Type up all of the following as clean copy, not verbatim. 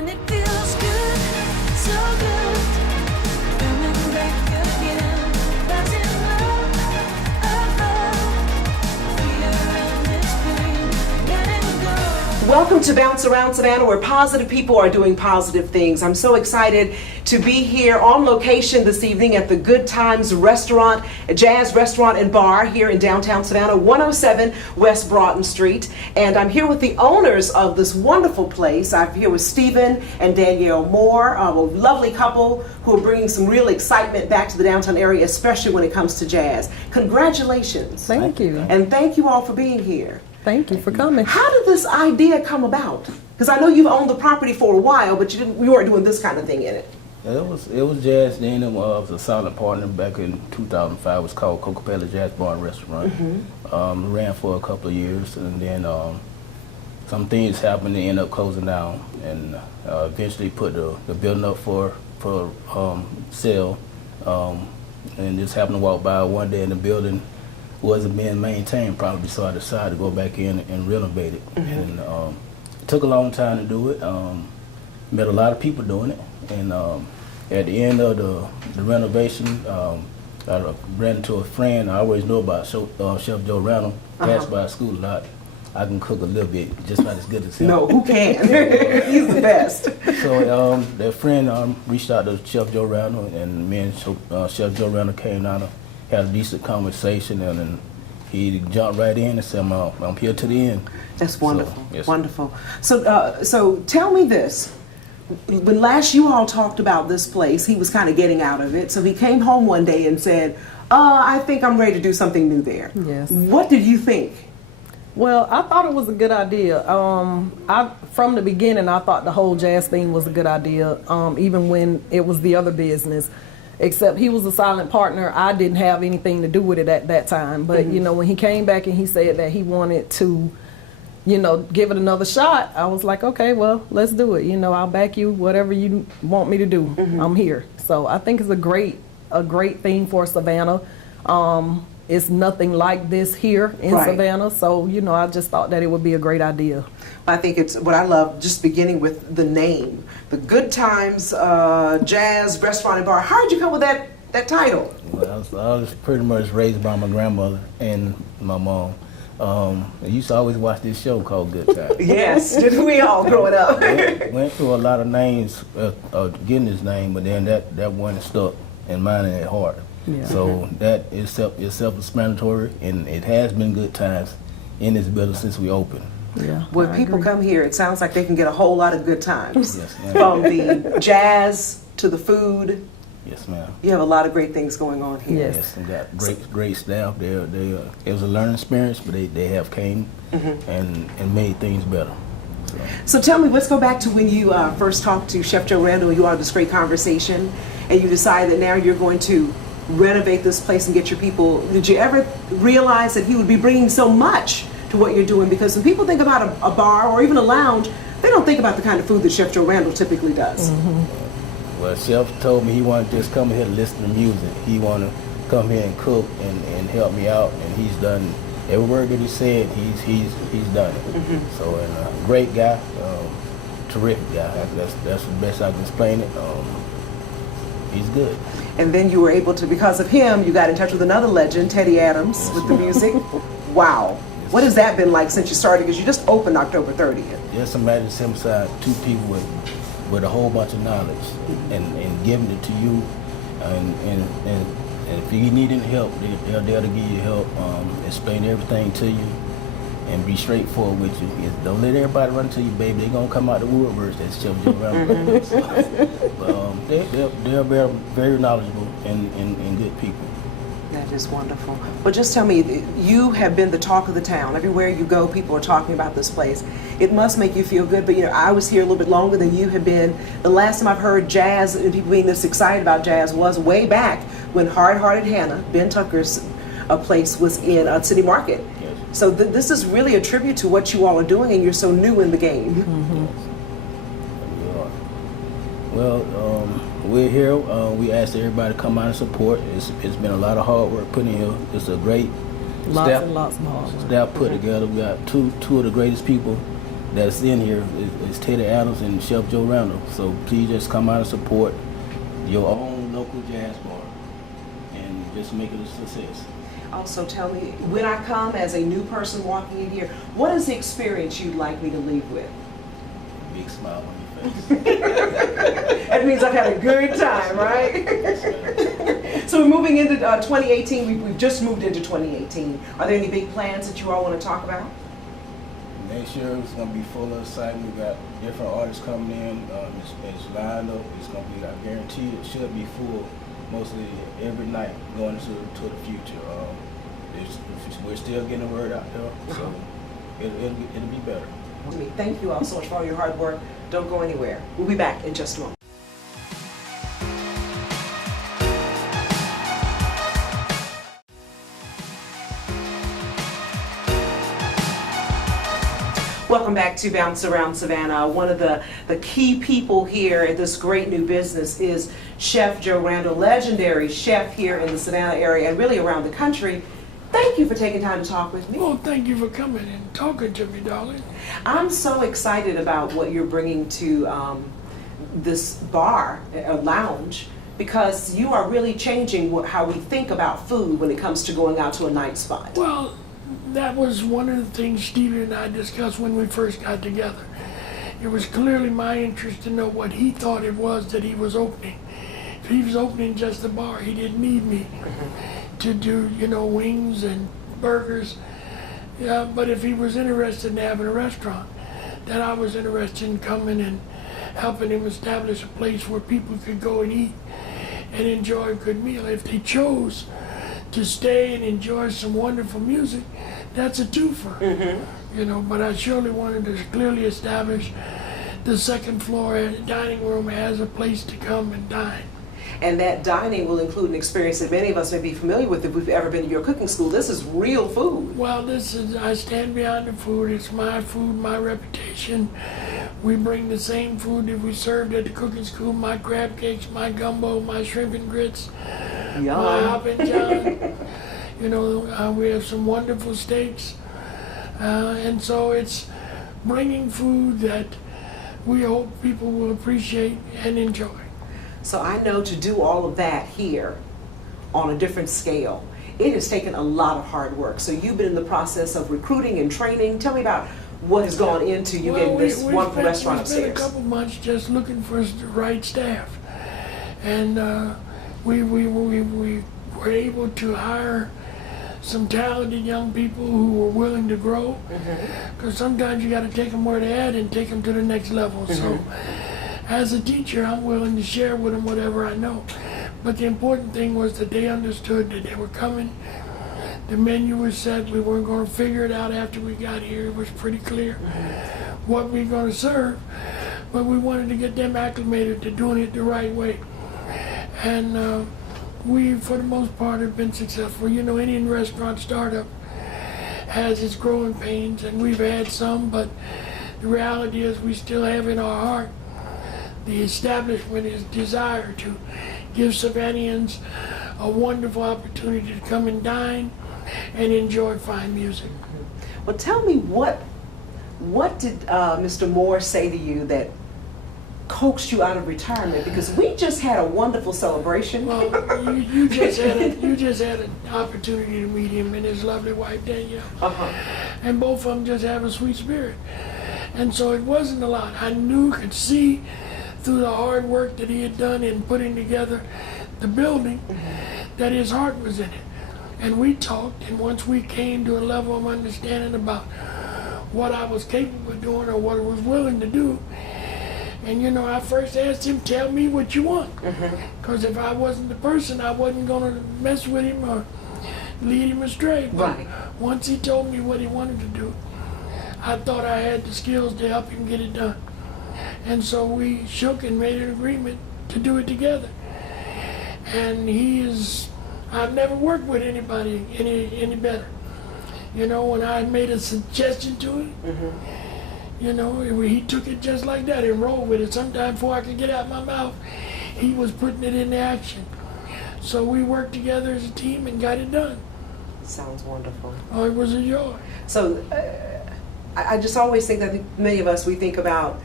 And it feels good, so good. Coming back again. Rising above. Fear and this pain. Letting go. Welcome to Bounce Around Savannah, where positive people are doing positive things. I'm so excited to be here on location this evening at the Good Times Restaurant, a jazz restaurant and bar here in downtown Savannah, 107 West Broughton Street. And I'm here with the owners of this wonderful place. I'm here with Stephen and Danielle Moore, a lovely couple who are bringing some real excitement back to the downtown area, especially when it comes to jazz. Congratulations. Thank you. And thank you all for being here. Thank you for coming. How did this idea come about? Because I know you've owned the property for a while, but you weren't doing this kind of thing in it. It was Jazz then. It was a silent partner back in 2005. It was called Cocopelli Jazz Bar and Restaurant. Ran for a couple of years, and then some things happened. They ended up closing down, and eventually put the building up for sale. And just happened to walk by one day, and the building wasn't being maintained probably, so I decided to go back in and renovate it. And it took a long time to do it. Met a lot of people doing it, and at the end of the renovation, I ran into a friend I always knew about, Chef Joe Randall. Passed by school a lot. I can cook a little bit, just not as good as him. No, who can? He's the best. So that friend reached out to Chef Joe Randall, and me and Chef Joe Randall came down and had a decent conversation, and then he jumped right in and said, I'm here to the end. That's wonderful. So, yes. Wonderful. So tell me this. When last you all talked about this place, he was kind of getting out of it. So he came home one day and said, I think I'm ready to do something new there. Yes. What did you think? Well, I thought it was a good idea. From the beginning, I thought the whole jazz thing was a good idea, even when it was the other business. Except he was a silent partner. I didn't have anything to do with it at that time. But, you know, when he came back and he said that he wanted to, you know, give it another shot, I was like, okay, well, let's do it. You know, I'll back you, whatever you want me to do. I'm here. So I think it's a great thing for Savannah. It's nothing like this here in Savannah. So, you know, I just thought that it would be a great idea. I think it's what I love, just beginning with the name, the Good Times Jazz Restaurant and Bar. How did you come with that title? Well, I was pretty much raised by my grandmother and my mom. I used to always watch this show called Good Times. Yes, didn't we all growing up? Went through a lot of names getting this name, but then that one stuck in mine and at heart. Yeah. So that is self-explanatory, and it has been good times in this building since we opened. Yeah. When people come here, it sounds like they can get a whole lot of good times. Yes, ma'am. From the jazz to the food. Yes, ma'am. You have a lot of great things going on here. Yes. Yes, we got great staff. It was a learning experience, but they have came and made things better. So tell me, let's go back to when you first talked to Chef Joe Randall and you all had this great conversation, and you decided that now you're going to renovate this place and get your people. Did you ever realize that he would be bringing so much to what you're doing? Because when people think about a bar or even a lounge, they don't think about the kind of food that Chef Joe Randall typically does. Well, Chef told me he wanted to just come here to listen to music. He wanted to come here and cook and help me out, and he's done every word that he said. He's done it. So, and a great guy, terrific guy. That's the best I can explain it. He's good. And then you were able to, because of him, you got in touch with another legend, Teddy Adams, with the music. Wow. What has that been like since you started? Because you just opened October 30th. Just imagine sitting beside two people with a whole bunch of knowledge and giving it to you, and if you need any help, they're there to give you help, explain everything to you, and be straightforward with you. Don't let everybody run to you, baby. They're gonna come out the woodworks. That's Chef Joe Randall. But they're very, very knowledgeable and good people. That is wonderful. Well, just tell me, you have been the talk of the town. Everywhere you go, people are talking about this place. It must make you feel good, but you know, I was here a little bit longer than you have been. The last time I've heard jazz and people being this excited about jazz was way back when Hard Hearted Hannah, Ben Tucker's place, was in City Market. Yes. So this is really a tribute to what you all are doing, and you're so new in the game. We are. Well, we're here. We asked everybody to come out and support. It's been a lot of hard work put in here. It's a great Lots and lots of hard work. staff put together. We got two of the greatest people that's in here is Teddy Adams and Chef Joe Randall. So please just come out and support your own local jazz bar and just make it a success. Also tell me, when I come as a new person walking in here, what is the experience you'd like me to leave with? Big smile on your face. That means I've had a good time, right? So we're moving into 2018. We've just moved into 2018. Are there any big plans that you all want to talk about? Next year it's gonna be full of excitement. We got different artists coming in. It's lined up. It's gonna be, I guarantee it should be full mostly every night going to the future. We're still getting the word out there, so it'll be better. Thank you all so much for all your hard work. Don't go anywhere. We'll be back in just a moment. Welcome back to Bounce Around Savannah. One of the key people here at this great new business is Chef Joe Randall, legendary chef here in the Savannah area and really around the country. Thank you for taking time to talk with me. Well, thank you for coming and talking to me, darling. I'm so excited about what you're bringing to this bar, lounge, because you are really changing how we think about food when it comes to going out to a night spot. Well, that was one of the things Stevie and I discussed when we first got together. It was clearly my interest to know what he thought it was that he was opening. If he was opening just a bar, he didn't need me to do, wings and burgers. Yeah, but if he was interested in having a restaurant, then I was interested in coming and helping him establish a place where people could go and eat and enjoy a good meal. If they chose to stay and enjoy some wonderful music, that's a twofer. But I surely wanted to clearly establish the second floor dining room as a place to come and dine. And that dining will include an experience that many of us may be familiar with if we've ever been to your cooking school. This is real food. Well, I stand behind the food. It's my food, my reputation. We bring the same food that we served at the cooking school, my crab cakes, my gumbo, my shrimp and grits, my hop and john. We have some wonderful steaks. And so it's bringing food that we hope people will appreciate and enjoy. So I know to do all of that here on a different scale, it has taken a lot of hard work. So you've been in the process of recruiting and training. Tell me about what has gone into you getting this wonderful restaurant upstairs. We spent a couple months just looking for the right staff. And we were able to hire some talented young people who were willing to grow. Because sometimes you got to take them where they're at and take them to the next level. So as a teacher, I'm willing to share with them whatever I know. But the important thing was that they understood that they were coming. The menu was set. We weren't going to figure it out after we got here. It was pretty clear what we were going to serve. But we wanted to get them acclimated to doing it the right way. And we, for the most part, have been successful. Any restaurant startup has its growing pains, and we've had some, but the reality is we still have in our heart the establishment's desire to give Savannahans a wonderful opportunity to come and dine and enjoy fine music. Well, tell me what did Mr. Moore say to you that coaxed you out of retirement? Because we just had a wonderful celebration. Well, you just had an opportunity to meet him and his lovely wife Danielle, and both of them just have a sweet spirit. And so it wasn't a lot. I could see through the hard work that he had done in putting together the building that his heart was in it. And we talked, and once we came to a level of understanding about what I was capable of doing or what I was willing to do, and I first asked him, tell me what you want. Because if I wasn't the person, I wasn't going to mess with him or lead him astray. But once he told me what he wanted to do, I thought I had the skills to help him get it done. And so we shook and made an agreement to do it together. And I've never worked with anybody any better. When I made a suggestion to him, he took it just like that and rolled with it. Sometimes before I could get out my mouth, he was putting it into action. So we worked together as a team and got it done. Sounds wonderful. Oh, it was a joy. So I just always think that many of us, we think about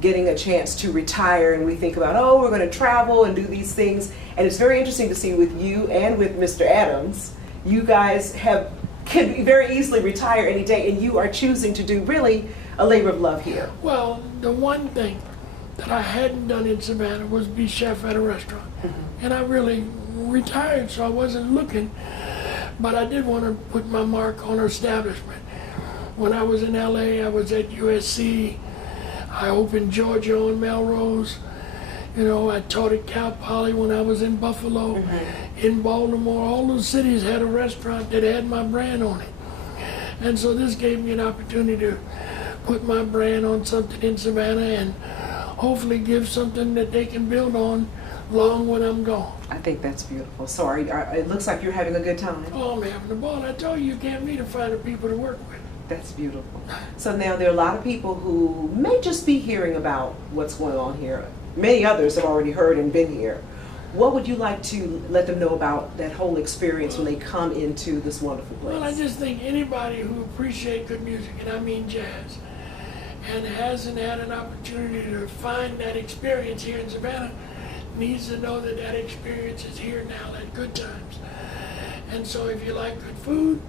getting a chance to retire, and we think about, oh, we're going to travel and do these things. And it's very interesting to see with you and with Mr. Adams, you guys can very easily retire any day, and you are choosing to do really a labor of love here. Well, the one thing that I hadn't done in Savannah was be chef at a restaurant. And I really retired, so I wasn't looking, but I did want to put my mark on an establishment. When I was in LA, I was at USC. I opened Georgia on Melrose. You know, I taught at Cal Poly when I was in Buffalo. In Baltimore, all those cities had a restaurant that had my brand on it. And so this gave me an opportunity to put my brand on something in Savannah and hopefully give something that they can build on long when I'm gone. I think that's beautiful. So it looks like you're having a good time. Oh, I'm having a ball. I told you, you can't meet to find the people to work with. That's beautiful. So now there are a lot of people who may just be hearing about what's going on here. Many others have already heard and been here. What would you like to let them know about that whole experience when they come into this wonderful place? Well, I just think anybody who appreciates good music, and I mean jazz, and hasn't had an opportunity to find that experience here in Savannah needs to know that that experience is here now at Good Times. And so if you like good food,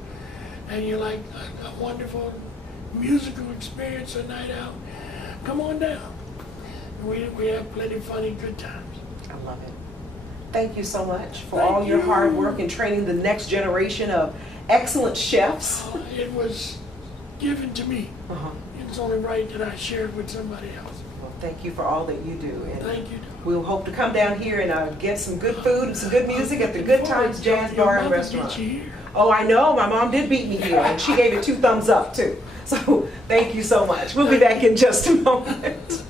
and you like a wonderful musical experience a night out, come on down. We have plenty of fun and good times. I love it. Thank you so much for Thank all your you. hard work in training the next generation of excellent chefs. It was given to me. Uh-huh. It's only right that I share it with somebody else. Well, thank you for all that you do. And Thank you. we'll hope to come down here and get some good food and some good music at the Good Times Jazz Bar and Restaurant. Oh, I know. My mom did beat me here, and she gave it 2 thumbs up, too. So thank you so much. We'll be back in just a moment.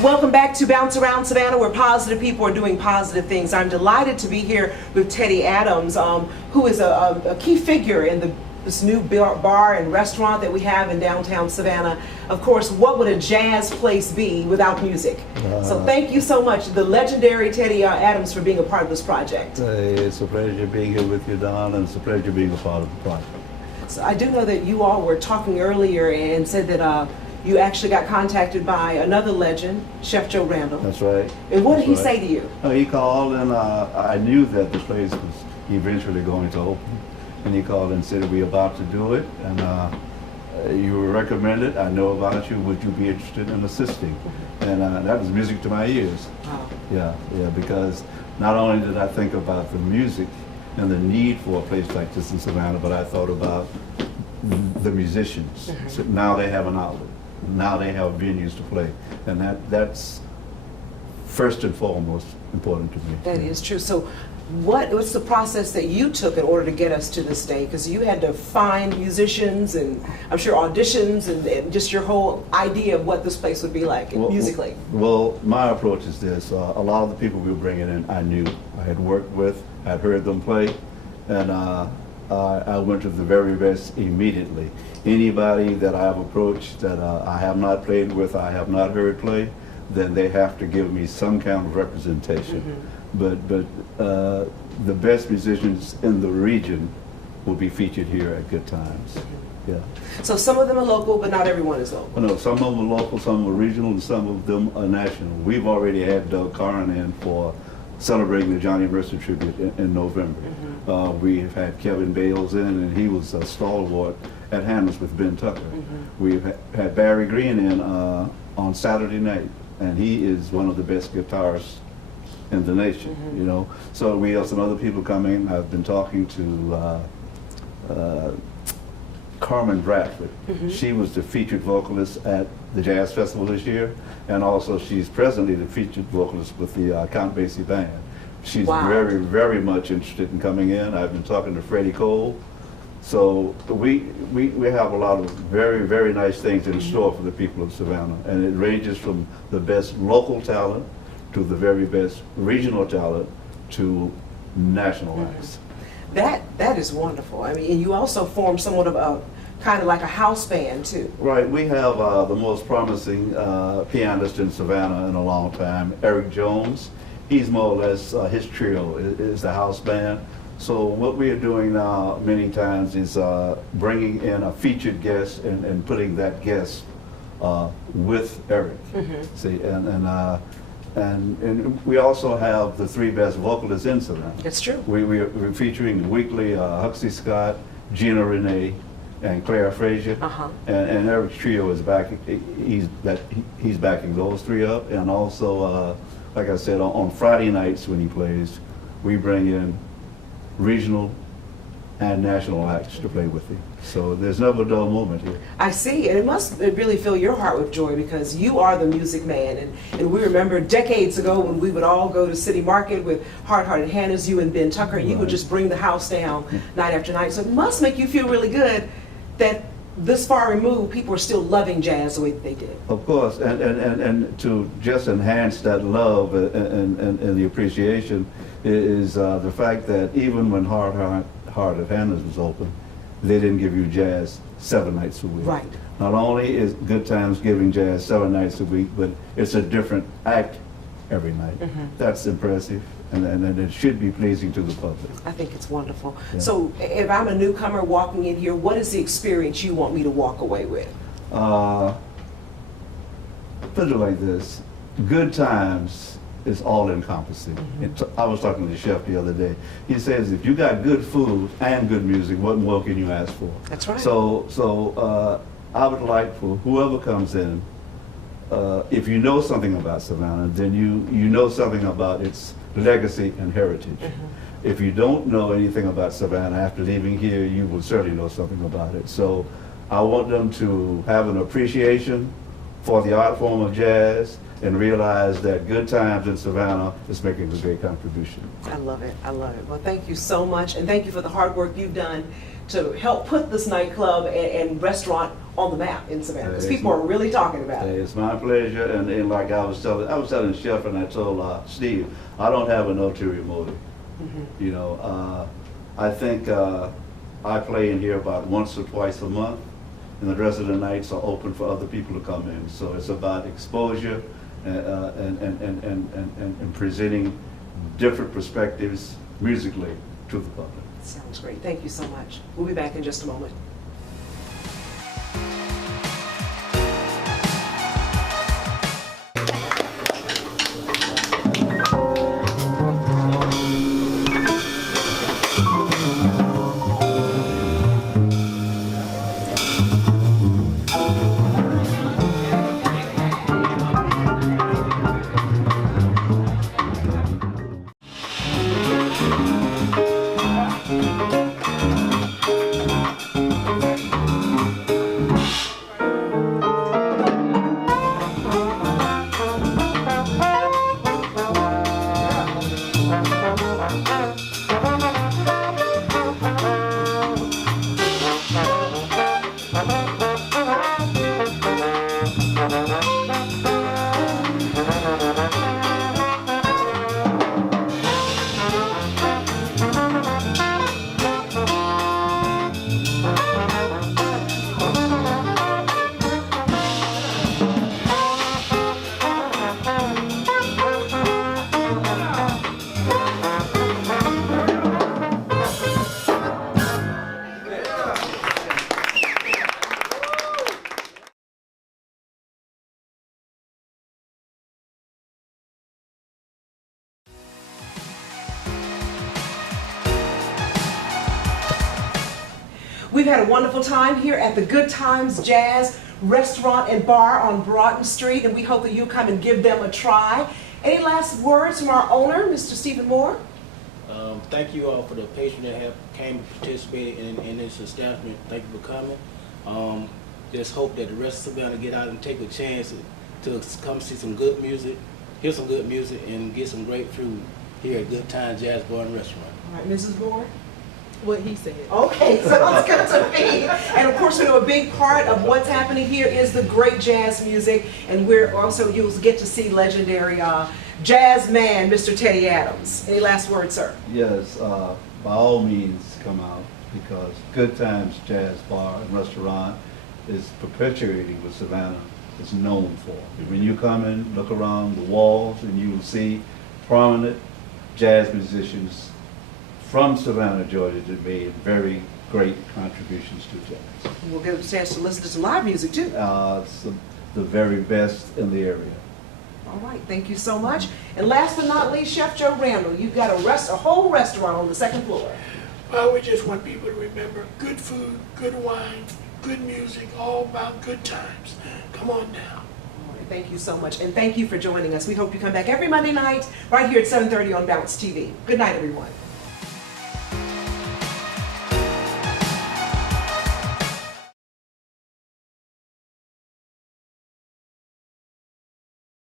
Welcome back to Bounce Around Savannah, where positive people are doing positive things. I'm delighted to be here with Teddy Adams, who is a key figure in this new bar and restaurant that we have in downtown Savannah. Of course, what would a jazz place be without music? So thank you so much, the legendary Teddy Adams, for being a part of this project. It's a pleasure being here with you, Don, and it's a pleasure being a part of the project. So I do know that you all were talking earlier and said that you actually got contacted by another legend, Chef Joe Randall. That's right. And what did he That's right. say to you? He called, and I knew that the place was eventually going to open. And he called and said, we're about to do it, and you were recommended. I know about you. Would you be interested in assisting? And that was music to my ears. Wow. Yeah, because not only did I think about the music and the need for a place like this in Savannah, but I thought about the musicians. So now they have an outlet. Now they have venues to play, and that's first and foremost important to me. That is true. So what's the process that you took in order to get us to this day? Because you had to find musicians and I'm sure auditions and just your whole idea of what this place would be like musically. Well, my approach is this. A lot of the people we were bringing in, I knew. I had worked with, I'd heard them play, and I went to the very best immediately. Anybody that I have approached that I have not played with, I have not heard play, then they have to give me some kind of representation. But the best musicians in the region will be featured here at Good Times. Yeah. So some of them are local, but not everyone is local. Well, no, some of them are local, some are regional, and some of them are national. We've already had Doug Carn in for celebrating the Johnny Mercer tribute in November. We've had Kevin Bales in, and he was a stalwart at Hammers with Ben Tucker. We've had Barry Green in on Saturday night, and he is one of the best guitarists in the nation, you know. So we have some other people coming. I've been talking to Carmen Bradford. She was the featured vocalist at the Jazz Festival this year, and also she's presently the featured vocalist with the Count Basie Band. She's very, very much interested in coming in. I've been talking to Freddie Cole. So we have a lot of very, very nice things in store for the people of Savannah, and it ranges from the best local talent to the very best regional talent to national acts. That is wonderful. I mean, and you also formed somewhat of a kind of like a house band too. Right, we have the most promising pianist in Savannah in a long time, Eric Jones. He's more or less, his trio is the house band. So what we are doing now many times is bringing in a featured guest and putting that guest with Eric. See, and we also have the three best vocalists in Savannah. That's true. We're featuring weekly Huxley Scott, Gina Renee, and Claire Frazier. And Eric's trio is back. He's backing those three up, and also, like I said, on Friday nights when he plays, we bring in regional and national acts to play with him. So there's never a dull moment here. I see, and it must really fill your heart with joy because you are the music man. And we remember decades ago when we would all go to City Market with Hard Hearted Hannah's, you and Ben Tucker, and you would just bring the house down night after night. So it must make you feel really good that this far removed, people are still loving jazz the way that they did. Of course, and to just enhance that love and the appreciation is the fact that even when Hard Hearted Hannah's was open, they didn't give you jazz 7 nights a week. Right. Not only is Good Times giving jazz 7 nights a week, but it's a different act every night. That's impressive, and it should be pleasing to the public. I think it's wonderful. Yeah. So if I'm a newcomer walking in here, what is the experience you want me to walk away with? Put it like this, Good Times is all encompassing. I was talking to the chef the other day. He says if you got good food and good music, what more can you ask for? That's right. So I would like for whoever comes in, if you know something about Savannah, then you know something about its legacy and heritage. If you don't know anything about Savannah after leaving here, you will certainly know something about it. So I want them to have an appreciation for the art form of jazz and realize that Good Times in Savannah is making a great contribution. I love it. I love it. Well, thank you so much, and thank you for the hard work you've done to help put this nightclub and restaurant on the map in Savannah, because people are really talking about it. It's my pleasure, and like I was telling Chef, and I told Steve, I don't have an ulterior motive. You know, I think I play in here about once or twice a month, and the rest of the nights are open for other people to come in. So it's about exposure and presenting different perspectives musically to the public. Sounds great. Thank you so much. We'll be back in just a moment. We've had a wonderful time here at the Good Times Jazz Restaurant and Bar on Broughton Street, and we hope that you'll come and give them a try. Any last words from our owner, Mr. Stephen Moore? Thank you all for the patrons that have came and participated in this establishment. Thank you for coming. Just hope that the rest of Savannah get out and take a chance to come see some good music, hear some good music, and get some great food here at Good Times Jazz Bar and Restaurant. All right, Mrs. Moore? What he said. Okay, sounds good to me. And of course, we know a big part of what's happening here is the great jazz music, and we're also, you'll get to see legendary jazz man, Mr. Teddy Adams. Any last words, sir? Yes, by all means, come out because Good Times Jazz Bar and Restaurant is perpetuating what Savannah is known for. When you come in, look around the walls, and you will see prominent jazz musicians from Savannah, Georgia, that made very great contributions to jazz. We'll get a chance to listen to some live music too. It's the very best in the area. All right, thank you so much. And last but not least, Chef Joe Randall, you've got a whole restaurant on the second floor. Well, we just want people to remember good food, good wine, good music, all about good times. Come on down. All right, thank you so much, and thank you for joining us. We hope you come back every Monday night right here at 7:30 on Bounce TV. Good night, everyone.